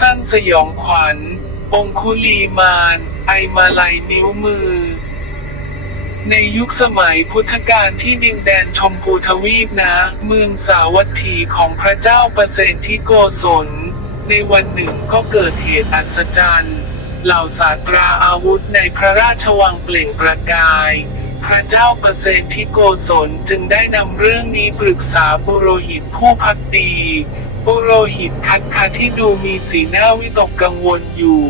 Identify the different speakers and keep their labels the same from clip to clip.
Speaker 1: สั้นสยองขวัญ องคุลีมาน ไอมาลัยนิ้วมือ ในยุคสมัยพุทธกาลที่ดินแดนชมพูทวีปนะ เมืองสาวัตถีของพระเจ้าประเสนที่โกศล ในวันหนึ่งก็เกิดเหตุอัศจรรย์ เหล่าศาสตราอาวุธในพระราชวังเปล่งประกายพระเจ้าประเสนที่โกศลจึงได้นำเรื่องนี้ปรึกษาปุโรหิตผู้พักดี ปุโรหิตคัดคาที่ดูมีสีหน้าวิตกกังวลอยู่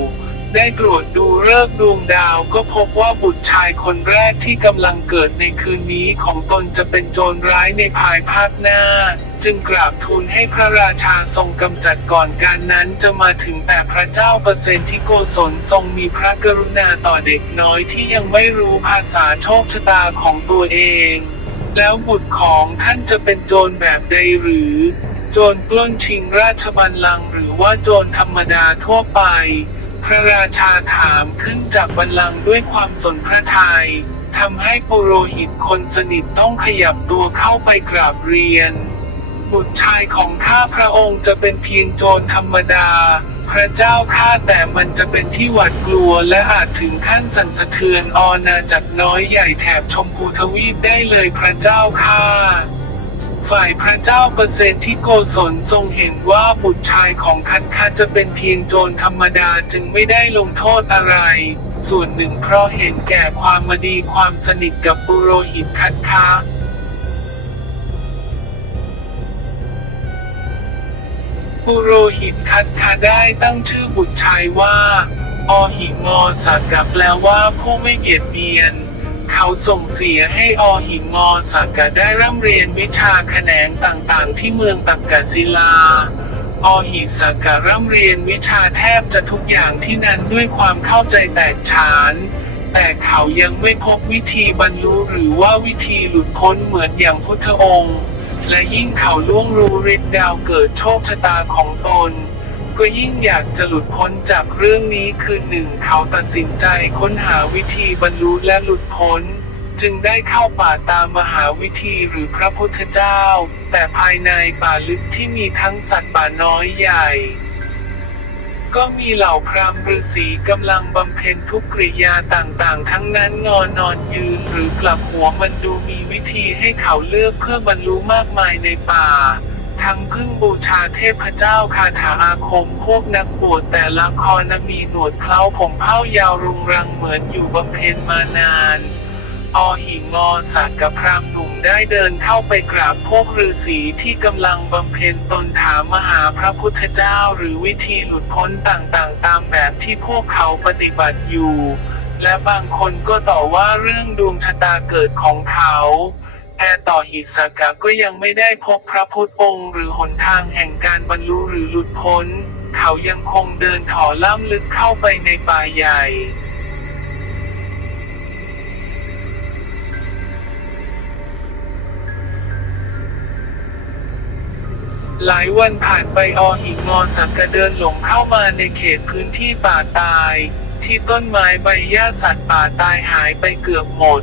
Speaker 1: ได้ตรวจดูฤกษ์ดวงดาวก็พบว่าบุตรชายคนแรกที่กำลังเกิดในคืนนี้ของตนจะเป็นโจรร้ายในภายภาคหน้า จึงกราบทูลให้พระราชาทรงกำจัดก่อนการนั้นจะมาถึงแต่พระเจ้าเปอร์เซนที่โกศลทรงมีพระกรุณาต่อเด็กน้อยที่ยังไม่รู้ภาษาโชคชะตาของตัวเอง แล้วบุตรของท่านจะเป็นโจรแบบใดหรือ โจรปล้นชิงราชบัลลังก์หรือว่าโจรธรรมดาทั่วไป พระราชาถามขึ้นจากบัลลังก์ด้วยความสนพระทัยทำให้ปุโรหิตคนสนิทต้องขยับตัวเข้าไปกราบเรียน บุตรชายของข้าพระองค์จะเป็นเพียงโจรธรรมดา พระเจ้าข้าแต่มันจะเป็นที่หวาดกลัวและอาจถึงขั้นสั่นสะเทือนออนาจักรน้อยใหญ่แถบชมพูทวีปได้เลยพระเจ้าข้า ฝ่ายพระเจ้าเปอร์เซนที่โกศลทรงเห็นว่าบุตรชายของคันคาจะเป็นเพียงโจรธรรมดาจึงไม่ได้ลงโทษอะไร ส่วนหนึ่งเพราะเห็นแก่ความมดีความสนิทกับปุโรหิตคันคาปุโรหิตคัดคาได้ตั้งชื่อบุตรชายว่า อหิงอสักกับแปลว่าผู้ไม่เบียดเบียน เขาส่งเสียให้อหิงอสักกะได้ร่ำเรียนวิชาแขนงต่างๆ ที่เมืองตักกศิลา อหิสักกะร่ำเรียนวิชาแทบจะทุกอย่างที่นั้นด้วยความเข้าใจแตกฉาน แต่เขายังไม่พบวิธีบรรลุหรือว่าวิธีหลุดพ้นเหมือนอย่างพุทธองค์ และยิ่งเขาล่วงรู้ฤทธิ์ดาวเกิดโชคชะตาของตน ก็ยิ่งอยากจะหลุดพ้นจากเรื่องนี้คือหนึ่งเขาตัดสินใจค้นหาวิธีบรรลุและหลุดพ้น จึงได้เข้าป่าตามมหาวิธีหรือพระพุทธเจ้า แต่ภายในป่าลึกที่มีทั้งสัตว์ป่าน้อยใหญ่ ก็มีเหล่าพรามฤาษีกำลังบำเพ็ญทุกกริยาต่างๆ ทั้งนั้นงอนนอนยืนหรือกลับหัวมันดูมีวิธีให้เขาเลือกเพื่อบรรลุมากมายในป่า ทั้งพึ่งบูชาเทพเจ้าคาถาอาคมพวกนักบวชแต่ละคอนะมีหนวดเคล้าผมเผ้ายาวรุงรังเหมือนอยู่บำเพ็ญมานานอหิงอสักกับพรามหนุ่มได้เดินเข้าไปกราบพวกฤาษีที่กำลังบำเพ็ญตนถามมหาพระพุทธเจ้าหรือวิธีหลุดพ้นต่างๆ ตามแบบที่พวกเขาปฏิบัติอยู่ และบางคนก็ต่อว่าเรื่องดวงชะตาเกิดของเขา แต่ต่อหิสกะก็ยังไม่ได้พบพระพุทธองค์หรือหนทางแห่งการบรรลุหรือหลุดพ้น เขายังคงเดินถอล่ำลึกเข้าไปในป่าใหญ่หลายวันผ่านไปอหิงงอสักกะเดินหลงเข้ามาในเขตพื้นที่ป่าตาย ที่ต้นไม้ใบหญ้าสัตว์ป่าตายหายไปเกือบหมด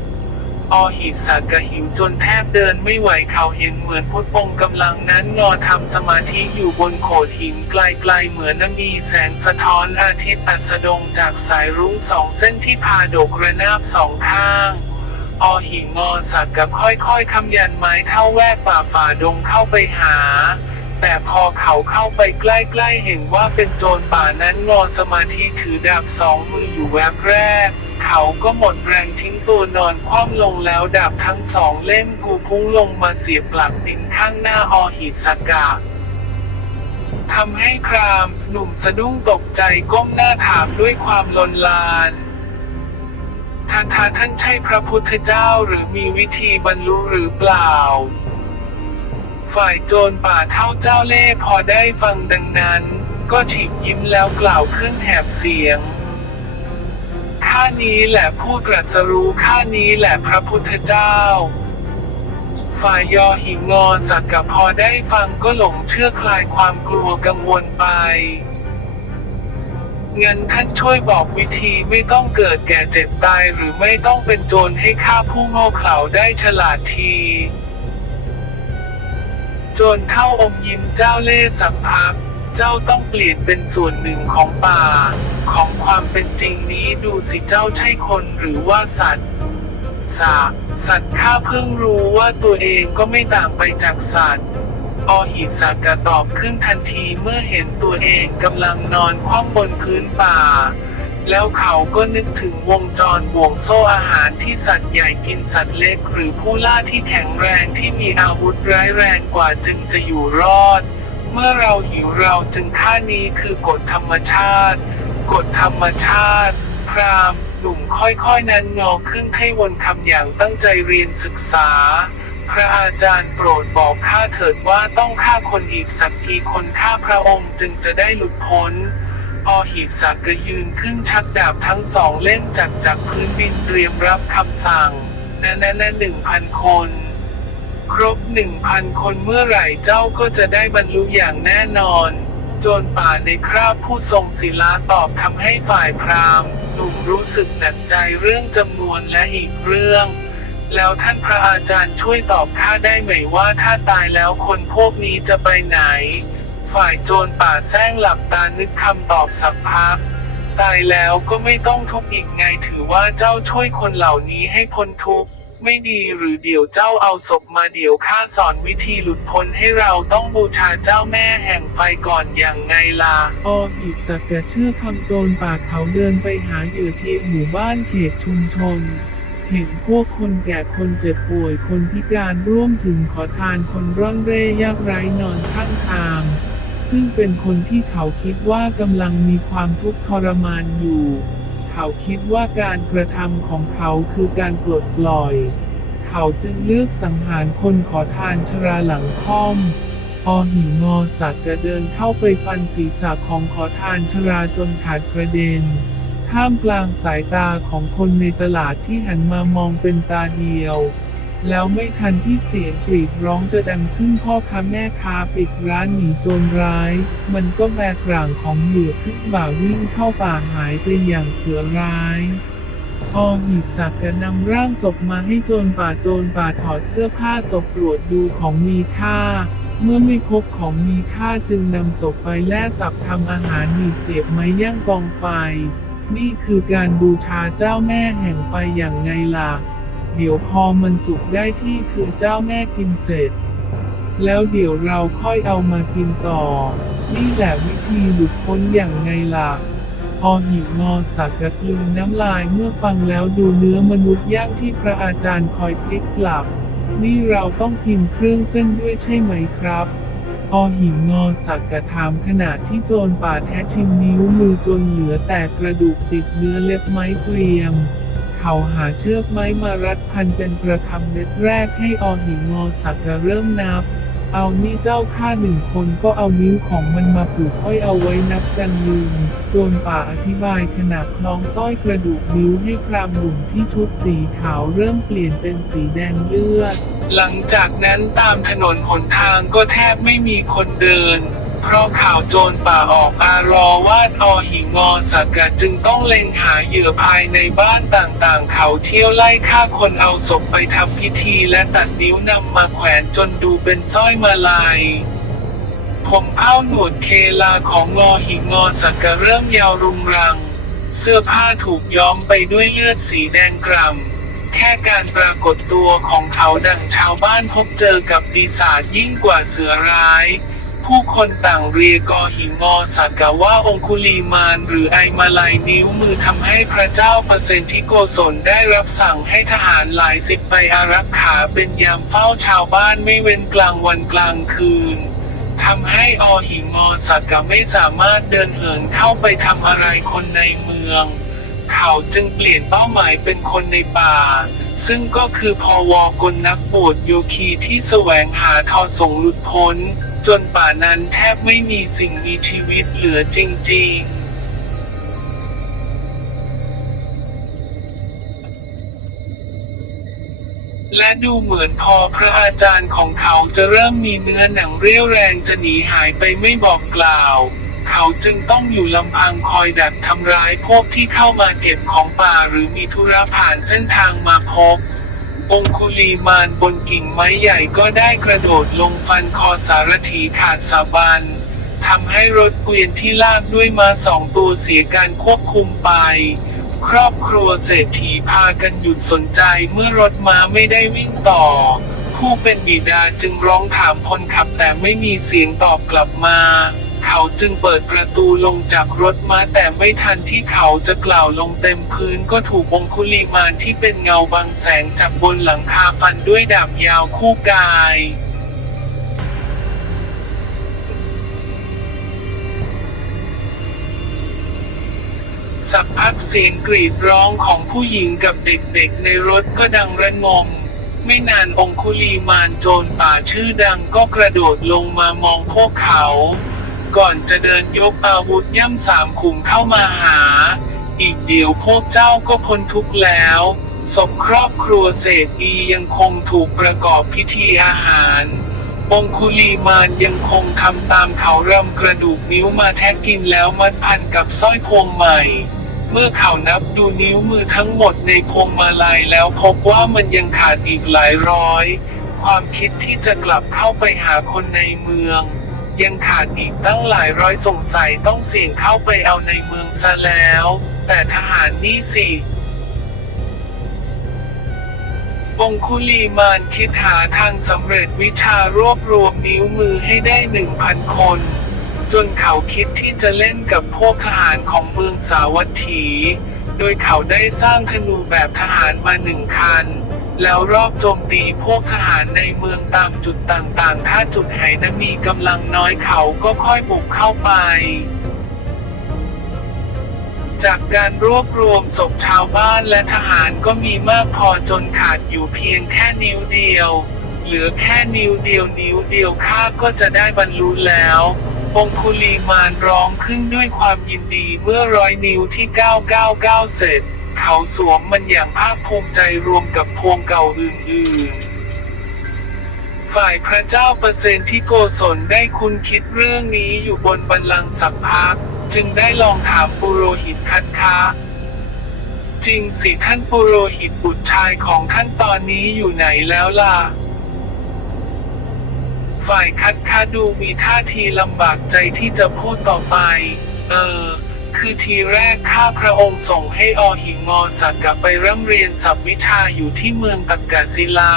Speaker 1: อหิสักกะหิวจนแทบเดินไม่ไหวเขาเห็นเหมือนพุทธองค์กำลังนั้นงอทำสมาธิอยู่บนโขดหินไกลๆเหมือนมีแสงสะท้อนอาทิตย์อัสดงจากสายรุ้งสองเส้นที่พาดกระนาบสองข้างอหิงอสักกับค่อยๆคำยันไม้เท่าแวกป่าฝ่าดงเข้าไปหา แต่พอเขาเข้าไปใกล้ๆเห็นว่าเป็นโจรป่านั้นงอสมาธิถือดาบสองมืออยู่แวบแรก เขาก็หมดแรงทิ้งตัวนอนคว่ำลงแล้วดาบทั้งสองเล่มกูพุ่งลงมาเสียบปลักดินข้างหน้าอหิสกะทำให้ครามหนุ่มสะดุ้งตกใจก้มหน้าถามด้วยความลนลานท่านทาท่านใช่พระพุทธเจ้าหรือมีวิธีบรรลุหรือเปล่า ฝ่ายโจรป่าเท่าเจ้าเล่ห์พอได้ฟังดังนั้น ก็ฉีกยิ้มแล้วกล่าวขึ้นแหบเสียงานี้แหละผู้ตรัสรู้ข้านี้แหละพระพุทธเจ้า ฝ่ายยอหิงงอสักกับพอได้ฟังก็หลงเชื่อคลายความกลัวกังวลไปงั้นท่านช่วยบอกวิธีไม่ต้องเกิดแก่เจ็บตายหรือไม่ต้องเป็นโจรให้ข้าผู้โง่เขลาได้ฉลาดทีโจรเข้าอมยิ้มเจ้าเล่สักพัก เจ้าต้องเปลี่ยนเป็นส่วนหนึ่งของป่า ของความเป็นจริงนี้ดูสิเจ้าใช่คนหรือว่าสัตว์สาสัตว์ข้าเพิ่งรู้ว่าตัวเองก็ไม่ต่างไปจากสัตว์อหิสัตว์กะตอบขึ้นทันทีเมื่อเห็นตัวเองกำลังนอนคว่ำบนพื้นป่า แล้วเขาก็นึกถึงวงจรบ่วงโซ่อาหารที่สัตว์ใหญ่กินสัตว์เล็ก หรือผู้ล่าที่แข็งแรงที่มีอาวุธร้ายแรงกว่าจึงจะอยู่รอด เมื่อเราหิวเราจึงฆ่านี้คือกฎธรรมชาติ กฎธรรมชาติ พรามหนุ่มค่อยๆนั้นงอขึ้นให้วนคำอย่างตั้งใจเรียนศึกษา พระอาจารย์โปรดบอกข้าเถิดว่าต้องฆ่าคนอีกสักกี่คนข้าพระองค์จึงจะได้หลุดพ้นอหิสักก็ยืนขึ้นชักดาบทั้งสองเล่มจากจากพื้นบินเตรียมรับคำสั่งนั่นนั่นหนึ่งพันคน ครบหนึ่งพันคนเมื่อไหร่เจ้าก็จะได้บรรลุอย่างแน่นอน โจรป่าในคราบผู้ทรงศิลาตอบทำให้ฝ่ายพราหมณ์หนุ่มรู้สึกหนักใจเรื่องจำนวนและอีกเรื่อง แล้วท่านพระอาจารย์ช่วยตอบข้าได้ไหมว่าถ้าตายแล้วคนพวกนี้จะไปไหน ฝ่ายโจรป่าแซงหลับตานึกคำตอบสักพักตายแล้วก็ไม่ต้องทุกข์อีกไงถือว่าเจ้าช่วยคนเหล่านี้ให้พ้นทุกข์ ไม่ดีหรือเดี๋ยวเจ้าเอาศพมาเดี๋ยวข้าสอนวิธีหลุดพ้นให้เราต้องบูชาเจ้าแม่แห่งไฟก่อนอย่างไงล่ะอออีกสักกะเชื่อคำโจรป่าเขาเดินไปหาเหยื่อที่หมู่บ้านเขตชุมชนเห็นพวกคนแก่คนเจ็บป่วยคนพิการร่วมถึงขอทานคนร่อนเร่ยากไร้นอนข้างทาง ซึ่งเป็นคนที่เขาคิดว่ากำลังมีความทุกข์ทรมานอยู่ เขาคิดว่าการกระทำของเขาคือการปลดปล่อย เขาจึงเลือกสังหารคนขอทานชราหลังค่อมอหิงอสักกระเดินเข้าไปฟันศีรษะของขอทานชราจนขาดกระเด็น ท่ามกลางสายตาของคนในตลาดที่หันมามองเป็นตาเดียว แล้วไม่ทันที่เสียงกรีดร้องจะดังขึ้นพ่อค้าแม่ค้าปิดร้านหนีโจรร้าย มันก็แบกร่างของเหยื่อขึ้นบ่าวิ่งเข้าป่าหายไปอย่างเสือร้ายออหิศักดิ์นำร่างศพมาให้โจรป่าโจรป่าถอดเสื้อผ้าศพตรวจดูของมีค่า เมื่อไม่พบของมีค่าจึงนำศพไปแล่สับทำอาหารหนีบเสียบไม้ย่างกองไฟ นี่คือการบูชาเจ้าแม่แห่งไฟอย่างไงล่ะ เดี๋ยวพอมันสุกได้ที่คือเจ้าแม่กินเสร็จ แล้วเดี๋ยวเราค่อยเอามากินต่อ นี่แหละวิธีหลุดพ้นอย่างไงล่ะอหิงอสักกะกลืนน้ำลายเมื่อฟังแล้วดูเนื้อมนุษย์ย่างที่พระอาจารย์คอยพลิกกลับ นี่เราต้องกินเครื่องเส้นด้วยใช่ไหมครับอหิงงอสักกะถามขณะที่โจรป่าแท้ชิมนิ้วมือจนเหลือแต่กระดูกติดเนื้อเล็บไม้เกรียม เขาหาเชือกไม้มารัดพันเป็นประคำเม็ดแรกให้อหิงอสักกะเริ่มนับ เอานี่เจ้าข้าหนึ่งคนก็เอานิ้วของมันมาผูกห้อยเอาไว้นับกันลืม โจรป่าอธิบายขณะคล้องสร้อยกระดูกนิ้วให้พรามหนุ่มที่ชุดสีขาวเริ่มเปลี่ยนเป็นสีแดงเลือด หลังจากนั้นตามถนนหนทางก็แทบไม่มีคนเดิน เพราะข่าวโจรป่าออกอารอวาดอหิงอสักกะจึงต้องเล็งหาเหยื่อภายในบ้านต่างๆ เขาเที่ยวไล่ฆ่าคนเอาศพไปทำพิธีและตัดนิ้วนำมาแขวนจนดูเป็นสร้อยมาลายผมเผ้าหนวดเคลาของงอหิงงอสักกะเริ่มยาวรุงรัง เสื้อผ้าถูกย้อมไปด้วยเลือดสีแดงกร่ำแค่การปรากฏตัวของเขาดังชาวบ้านพบเจอกับปีศาจยิ่งกว่าเสือร้าย ผู้คนต่างเรียกอหิงอสักกะว่าองคุลีมานหรือไอมาลายนิ้วมือทำให้พระเจ้าเปอร์เซนที่โกศลได้รับสั่งให้ทหารหลายสิบไปอารักขาเป็นยามเฝ้าชาวบ้านไม่เว้นกลางวันกลางคืนทำให้อหิงอสักกะไม่สามารถเดินเหินเข้าไปทำอะไรคนในเมือง เขาจึงเปลี่ยนเป้าหมายเป็นคนในป่า ซึ่งก็คือพอวกลนักบวชโยคีที่แสวงหาทอส่งหลุดพ้น จนป่านั้นแทบไม่มีสิ่งมีชีวิตเหลือจริง ๆและดูเหมือนพอพระอาจารย์ของเขาจะเริ่มมีเนื้อหนังเรี่ยวแรงจะหนีหายไปไม่บอกกล่าว เขาจึงต้องอยู่ลำพังคอยดักทำร้ายพวกที่เข้ามาเก็บของป่าหรือมีธุระผ่านเส้นทางมาพบ องคุลีมานบนกิ่งไม้ใหญ่ก็ได้กระโดดลงฟันคอสารถีขาดสะบันทำให้รถเกวียนที่ลากด้วยมาสองตัวเสียการควบคุมไป ครอบครัวเศรษฐีพากันหยุดสนใจเมื่อรถม้าไม่ได้วิ่งต่อ ผู้เป็นบิดาจึงร้องถามคนขับแต่ไม่มีเสียงตอบกลับมา เขาจึงเปิดประตูลงจากรถมาแต่ไม่ทันที่เขาจะกล่าวลงเต็มพื้นก็ถูกองคุลีมานที่เป็นเงาบางแสงจากบนหลังคาฟันด้วยดาบยาวคู่กายสักพักเสียงกรีดร้องของผู้หญิงกับเด็กๆในรถก็ดังระงม ไม่นานองคุลีมานโจรป่าชื่อดังก็กระโดดลงมามองพวกเขา ก่อนจะเดินยกอาวุธย่ำสามขุมเข้ามาหา อีกเดียวพวกเจ้าก็พ้นทุกข์แล้วศพครอบครัวเศรษฐียังคงถูกประกอบพิธีอาหารองคุลีมานยังคงทำตามเขาเรำกระดูกนิ้วมาแทะกินแล้วมัดพันกับสร้อยพวงใหม่ เมื่อเขานับดูนิ้วมือทั้งหมดในพวงมาลัยแล้วพบว่ามันยังขาดอีกหลายร้อย ความคิดที่จะกลับเข้าไปหาคนในเมือง ยังขาดอีกตั้งหลายร้อยสงสัยต้องเสี่ยงเข้าไปเอาในเมืองซะแล้ว แต่ทหารนี่สิองคุลีมานคิดหาทางสำเร็จวิชารวบรวมนิ้วมือให้ได้หนึ่งพันคน จนเขาคิดที่จะเล่นกับพวกทหารของเมืองสาวัตถี โดยเขาได้สร้างธนูแบบทหารมาหนึ่งคัน แล้วรอบโจมตีพวกทหารในเมืองตามจุดต่างๆ ถ้าจุดไหนนะมีกำลังน้อยเขาก็ค่อยบุกเข้าไปจากการรวบรวมศพชาวบ้านและทหารก็มีมากพอจนขาดอยู่เพียงแค่นิ้วเดียว เหลือแค่นิ้วเดียวนิ้วเดียวข้าก็จะได้บรรลุแล้วองคุลีมานร้องขึ้นด้วยความยินดีเมื่อร้อยนิ้วที่ 999 เสร็จ เขาสวมมันอย่างภาคภูมิใจรวมกับพวงเก่าอื่นๆ ฝ่ายพระเจ้าเปอร์เซนที่โกศลได้คุณคิดเรื่องนี้อยู่บนบัลลังก์สักพัก จึงได้ลองถามปุโรหิตคันคะจริงสิท่านปุโรหิตบุตรชายของท่านตอนนี้อยู่ไหนแล้วล่ะ ฝ่ายคัดค้าดูมีท่าทีลำบากใจที่จะพูดต่อไป เออ คือทีแรกข้าพระองค์ส่งให้อหิงอสักกลับไปร่ำเรียนสับวิชาอยู่ที่เมืองตักกศิลา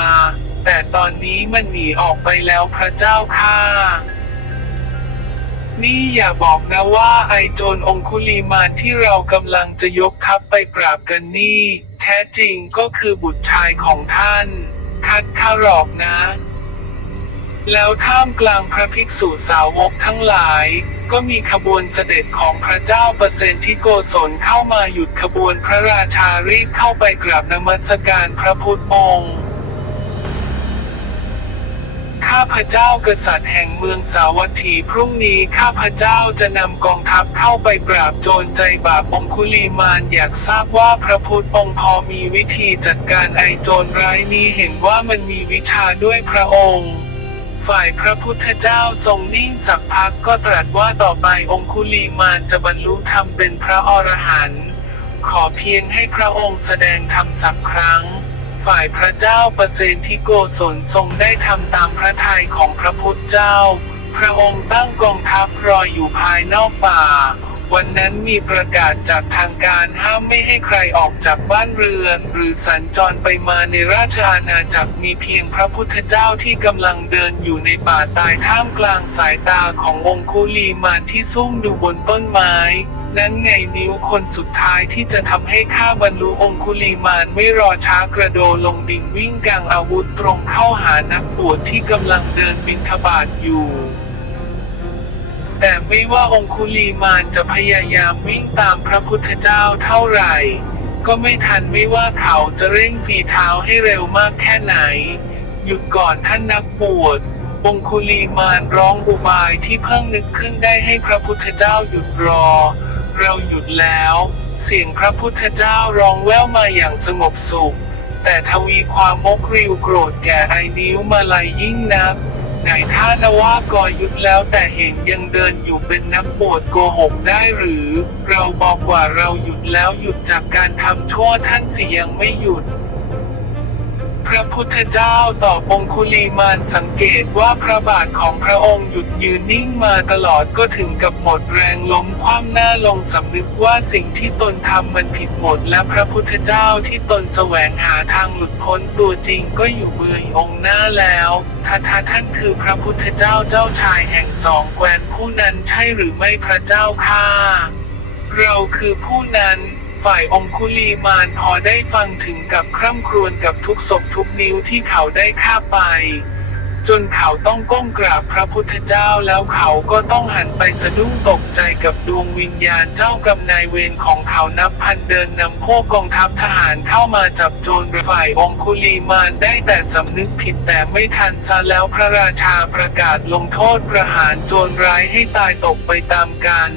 Speaker 1: แต่ตอนนี้มันหนีออกไปแล้วพระเจ้าข้านี่อย่าบอกนะว่าไอโจรองคุลีมานที่เรากำลังจะยกทัพไปปราบกันนี่ แท้จริงก็คือบุตรชายของท่าน คัดข้าหรอกนะ แล้วท่ามกลางพระภิกษุสาวกทั้งหลาย ก็มีขบวนเสด็จของพระเจ้าเปอร์เซนที่โกศลเข้ามาหยุดขบวนพระราชารีบเข้าไปกราบนมัสการพระพุทธองค์ข้าพเจ้ากษัตริย์แห่งเมืองสาวัตถีพรุ่งนี้ข้าพเจ้าจะนำกองทัพเข้าไปปราบโจรใจบาปองคุลีมานอยากทราบว่าพระพุทธองค์พอมีวิธีจัดการไอโจรร้ายนี้เห็นว่ามันมีวิชาด้วยพระองค์ ฝ่ายพระพุทธเจ้าทรงนิ่งสักพักก็ตรัสว่าต่อไปองคุลีมานจะบรรลุธรรมเป็นพระอรหันต์ขอเพียงให้พระองค์แสดงธรรมสักครั้ง ฝ่ายพระเจ้าเประเสนที่โกศลทรงได้ทำตามพระทัยของพระพุทธเจ้า พระองค์ตั้งกองทัพรออยู่ภายนอกป่า วันนั้นมีประกาศจากทางการห้ามไม่ให้ใครออกจากบ้านเรือน หรือสัญจรไปมาในราชอาณาจักรมีเพียงพระพุทธเจ้าที่กำลังเดินอยู่ในป่าตายท่ามกลางสายตาขององคุลีมานที่ซุ่มดูบนต้นไม้ นั้นไงนิ้วคนสุดท้ายที่จะทำให้ข้าบรรลุองคุลีมานไม่รอช้ากระโดดลงดิ่งวิ่งกลางอาวุธตรงเข้าหานักบวชที่กำลังเดินบิณฑบาตอยู่ แต่ไม่ว่าองคุลีมานจะพยายามวิ่งตามพระพุทธเจ้าเท่าไหร่ ก็ไม่ทันไม่ว่าเขาจะเร่งฝีเท้าให้เร็วมากแค่ไหน หยุดก่อนท่านนักบวชองคุลีมานร้องอุบายที่เพิ่งนึกขึ้นได้ให้พระพุทธเจ้าหยุดรอ เราหยุดแล้ว เสียงพระพุทธเจ้าร้องแว่วมาอย่างสงบสุข แต่ทวีความมกริวโกรธแก่ไอนิ้วมาลายยิ่งนัก ไหนท่านว่ากอยุดแล้วแต่เห็นยังเดินอยู่เป็นนักบวชโกหกได้หรือ เราบอกว่าเราหยุดแล้วหยุดจากการทำชั่วท่านสิยังไม่หยุด พระพุทธเจ้าตอบองคุลีมานสังเกตว่าพระบาทของพระองค์หยุดยืนนิ่งมาตลอดก็ถึงกับหมดแรงล้มคว่ำหน้าลงสำนึกว่าสิ่งที่ตนทำมันผิดหมด และพระพุทธเจ้าที่ตนแสวงหาทางหลุดพ้นตัวจริงก็อยู่เบื้ององค์หน้าแล้วท่าทาท่านคือพระพุทธเจ้าเจ้าชายแห่งสองแคว้นผู้นั้นใช่หรือไม่พระเจ้าข้าเราคือผู้นั้น ฝ่ายองคุลีมานพอได้ฟังถึงกับคร่ำครวญกับทุกศพทุกนิ้วที่เขาได้ฆ่าไป จนเขาต้องก้มกราบพระพุทธเจ้าแล้วเขาก็ต้องหันไปสะดุ้งตกใจกับดวงวิญญาณเจ้ากรรมนายเวรของเขานับพันเดินนำพวกกองทัพทหารเข้ามาจับโจรฝ่ายองคุลีมานได้แต่สำนึกผิดแต่ไม่ทันซะแล้วพระราชาประกาศลงโทษประหารโจรร้ายให้ตายตกไปตามกัน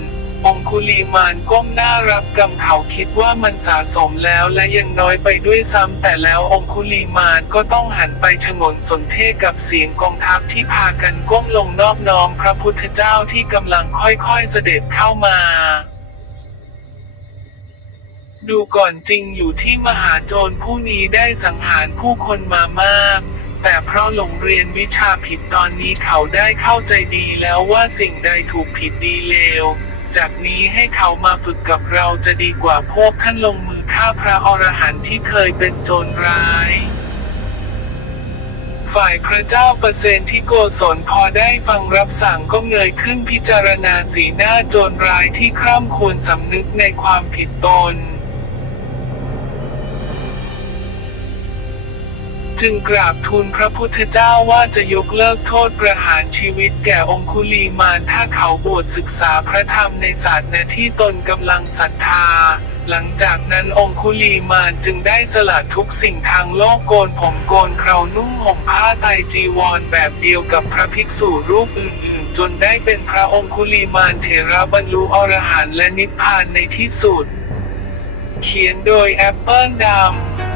Speaker 1: องคุลีมานก้มหน้ารับกรรมเขาคิดว่ามันสะสมแล้วและยังน้อยไปด้วยซ้ำแต่แล้วองคุลีมานก็ต้องหันไปชงนสนเทกับเสียงกองทัพที่พากันก้มลงนอบน้อมพระพุทธเจ้าที่กำลังค่อยๆเสด็จเข้ามาดูก่อนจริงอยู่ที่มหาโจรผู้นี้ได้สังหารผู้คนมามาก แต่เพราะหลงเรียนวิชาผิดตอนนี้เขาได้เข้าใจดีแล้วว่าสิ่งใดถูกผิดดีเลว จากนี้ให้เขามาฝึกกับเราจะดีกว่าพวกท่านลงมือฆ่าพระอรหันต์ที่เคยเป็นโจรร้าย ฝ่ายพระเจ้าเปอร์เซนที่โกศลพอได้ฟังรับสั่งก็เงยขึ้นพิจารณาสีหน้าโจรร้ายที่คร่ำควรสำนึกในความผิดตน จึงกราบทูลพระพุทธเจ้าว่าจะยกเลิกโทษประหารชีวิตแก่องคุลีมานถ้าเขาบวชศึกษาพระธรรมในศาสนาที่ตนกำลังศรัทธา หลังจากนั้นองคุลีมานจึงได้สละทุกสิ่งทางโลกโกนผมโกนเครานุ่งห่มผ้าไตจีวรแบบเดียวกับพระภิกษุรูปอื่นๆ จนได้เป็นพระองคุลีมานเถระบรรลุอรหันต์และนิพพานในที่สุด เขียนโดยแอปเปิลดำ